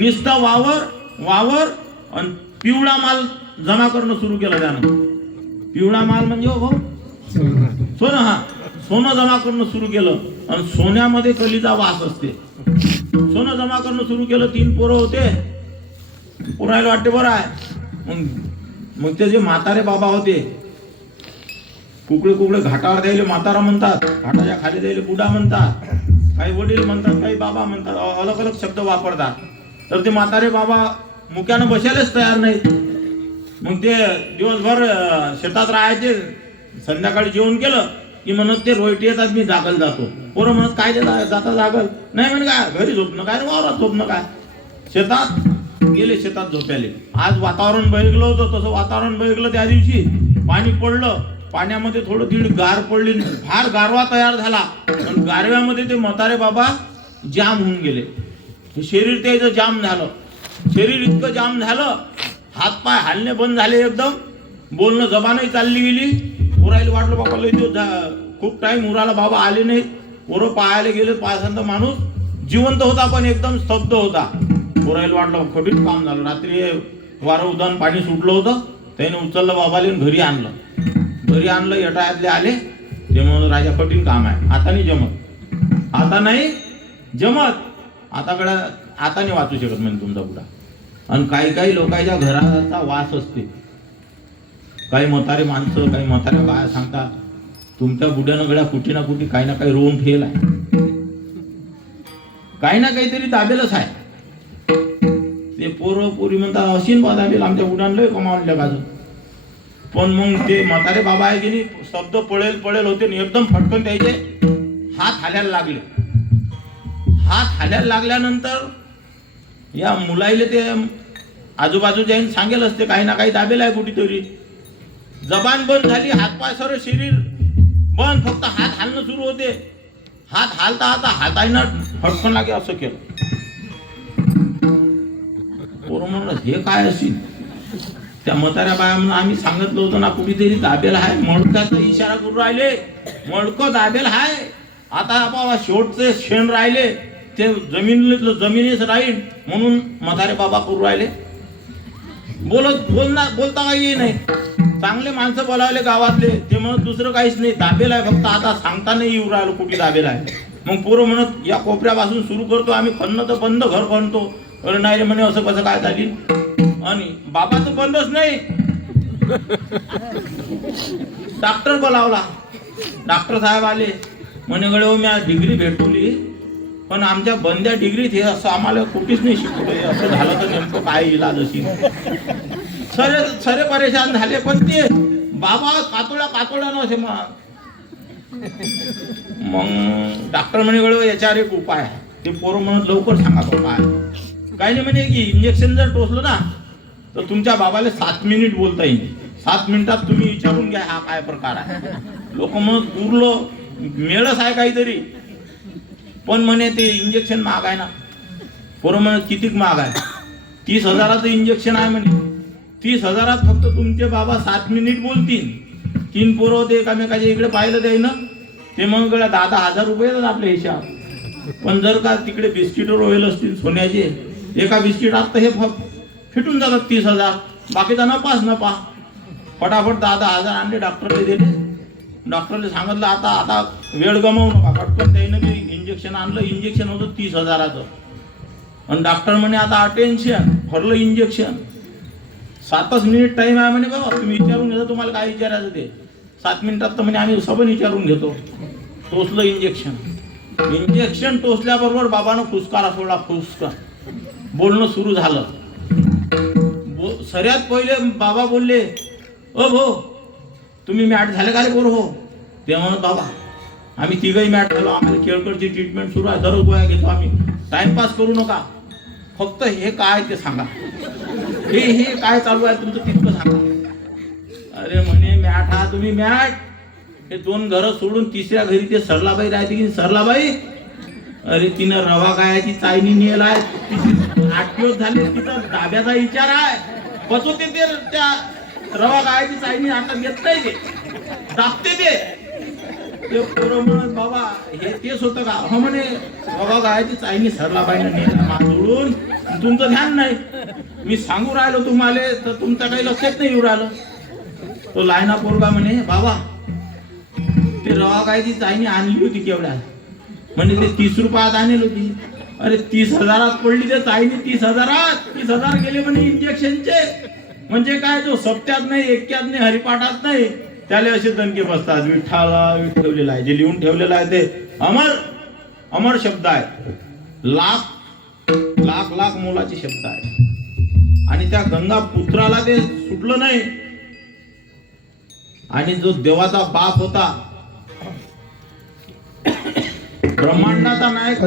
निस्ता वावर आणि पिवळा माल जमा करणं सुरू केलं त्यानं. पिवळा माल म्हणजे हो सोनं. हा सोनं जमा करणं सुरू केलं आणि सोन्यामध्ये कलीचा वास असते. सोनं जमा करणं सुरू केलं. 3 पोरं होते. पोरायला वाटते बरं आहे. मग ते जे म्हातारे बाबा होते, कुकडे घाटावर द्यायला म्हातारा म्हणतात, घाटाच्या खाली द्यायला बुडा म्हणतात, काही वडील म्हणतात, काही बाबा म्हणतात, अलग अलग शब्द वापरतात. तर ते म्हातारे बाबा मुक्यानं बसायलाच तयार नाहीत. मग ते दिवसभर शेतात राहायचे. संध्याकाळी जेवण केलं की म्हणत ते रोयटी येतात, मी जागल जातो. पोरं म्हणत काय जाता जागल नाही म्हणे, काय घरी झोपणं काय, वावरात झोपणं काय. शेतात गेले, शेतात झोप्याले. आज वातावरण बघितलं होतं, तसं वातावरण बघितलं. त्या दिवशी पाणी पडलं, पाण्यामध्ये थोडं दीड गार पडली, फार गारवा तयार झाला. पण गारव्यामध्ये ते म्हातारे बाबा जाम होऊन गेले. शरीर त्याचं जाम झालं. शरीर इतकं जाम झालं, हातपाय हालणे बंद झाले एकदम. बोलणं जबानही चालली गेली. पोरायला वाटलं बाबा लय दिवस खूप टाइम उराला, बाबा आले नाही. पोरं पाहायला गेले. पायासंत माणूस जिवंत होता पण एकदम स्तब्ध होता. पोरायला वाटलं कठीण काम झालं. रात्री वारं उदान पाणी सुटलं होतं. त्याने उचललं बाबाले घरी आणलं. येटायातले आले. ते म्हणून राजा कठीण काम आहे, आता नाही जमत, आता नाही जमत, आता नाही वाचू शकत म्हणजे तुमचा बुडा. आणि काही लोकांच्या घराचा वास असते. काही म्हातारे माणसं, काही म्हाताऱ्या बाया सांगतात, तुमच्या बुड्यानं गड्या कुठे ना कुठे काही ना काही रोवून ठेल आहे, काही ना काहीतरी दाबेलच आहे. ते पोरं पोरी म्हणतात अशीन बा दाबेल, आमच्या बुडानं लय कमावल्या बाजू. पण मग ते म्हातारे बाबा आहे की नाही, शब्द पळेल होते. एकदम फटकन द्यायचे. हात हाल्याला लागले. हात हाल्याला लागल्यानंतर या मुलाईले ते आजूबाजू जाईन सांगेल असते काही ना काही दाबेल आहे कुठेतरी. जबान बंद झाली, हातपाय सर्व शरीर बंद, फक्त हात हालणं सुरू होते. हात हालता हाताईनं फटकन लागे असं केलं. पोरं म्हणलं हे काय असेल. त्या म्हाताऱ्या बाया म्हणून आम्ही सांगितलं होतं ना कुठेतरी दाबेल आहे. मडकाचा इशारा करून राहिले. मडकं दाबेल आहे. आता बाबा शेवटचे शेण राहिले ते जमिनीच राहील म्हणून म्हातारे बाबा करून राहिले. बोलता काही नाही. चांगले माणसं बोलावले गावातले, ते म्हणत दुसरं काहीच नाही, दाबेल आहे फक्त. आता सांगता नाही येऊ राहिलं कुठे दाबेल आहे. मग पोरं म्हणत या कोपऱ्यापासून सुरू करतो आम्ही, खणणं तर बंद, घर खणतो. अरे नाही रे म्हणे, असं कसं काय झाली. आणि बाबाचं बंदच नाही. डॉक्टर बोलावला. डॉक्टर साहेब आले. म्हणे गडे मी आज डिग्री भेटवली, पण आमच्या बंद्या डिग्रीत हे असं आम्हाला कुठेच नाही शिकवलं. असं झालं तर नेमकं काय इलाज अशी. सरे परेशान झाले. पण ते बाबा कातोड्या नव्हते. मग डॉक्टर म्हणे गडे याच्यावर एक उपाय आहे. ते पोरं म्हणत लवकर सांगा तो काय. काही नाही म्हणे की इंजेक्शन जर टोचलं ना तर तुमच्या बाबाला 7 मिनिट बोलता येईल. 7 मिनिटात तुम्ही विचारून घ्या हा काय प्रकार आहे. लोक म्हणत उरलं मेळच आहे काहीतरी. पण म्हणे ते इंजेक्शन महाग आहे ना. पोरं म्हणत किती महाग आहे. 30,000चं इंजेक्शन आहे म्हणे. 30,000 फक्त तुमचे बाबा 7 मिनिट बोलतील. 3 पोरं होते एकामेकाच्या इकडे पाहिलं ते ना, ते मग 10,000 रुपये येतात आपल्या हिशाब. पण जर का तिकडे बिस्किटवर होईल असतील सोन्याचे, एका बिस्किटात तर हे फिटून जातात 30,000. बाकीचा नफा. फटाफट 10,000 आणले. डॉक्टरला दिले. डॉक्टरला सांगितलं आता वेळ गमावू नका. पटकन त्यानं बी इंजेक्शन आणलं. इंजेक्शन होतं 30,000चं. आणि डॉक्टर म्हणे आता अटेन्शन, भरलं इंजेक्शन. 7च मिनिट टाइम आहे म्हणे. बाबा तुम्ही विचारून घेता, तुम्हाला काय विचारायचं ते. 7 मिनिटात तर म्हणे आम्ही सबन विचारून घेतो. टोचलं इंजेक्शन टोचल्याबरोबर बाबानं फुसकारा सोडला. बोलणं सुरू झालं. सगळ्यात पहिले बाबा बोलले, ओ भो तुम्ही मॅट झाले का रे पोर. हो. ते म्हणत बाबा आम्ही तिघही मॅट झालो. आम्हाला केळकरची ट्रीटमेंट सुरू आहे. दररोज गोळ्या घेतो आम्ही. टाइमपास करू नका. फक्त हे काय ते सांगा. हे काय चालू आहे तुमचं तितकं सांगा. अरे म्हणे मॅट हा तुम्ही मॅट. हे 2 घरं सोडून 3ऱ्या घरी ते सरलाबाई राहते की सरलाबाई. अरे तिनं रवा गायाची चायनी नेलाय. 8 दिवस झाले. तिथं डाब्याचा विचार आहे. बसवते ते त्या रवा गायाची चायनी आता घेत नाही. ते दाबते ते पोरं म्हणत बाबा हे तेच होतं का. हो म्हणे रवा गायाची चायनी सरलाबाईनं नेला माजूळून. तुमचं ध्यान नाही. मी सांगू राहिलो तुम्हाला तर तुमचं काही लक्षात नाही येऊ राहिलं. तो लायना पोरगा म्हणे, बाबा ते रवा काय ती ताईने आणली होती केवढ्या, म्हणजे ते 30 रुपयात आणली होती. अरे 30,000 पडली ते ताईने. 30,000 गेले म्हणे इंजेक्शनचे. म्हणजे काय, जो सप्त्यात नाही, एक्क्यात नाही, हरिपाठात नाही, त्याला असे दणके बसतात. विठ्ठला ठेवलेला आहे, जे लिहून ठेवलेलं आहे ते अमर शब्द आहे. लाख मोलाचे शब्द आहे. आणि त्या गंगा पुत्राला ते सुटलं नाही. आणि जो देवाचा बाप होता, ब्रह्मांडाचा नायक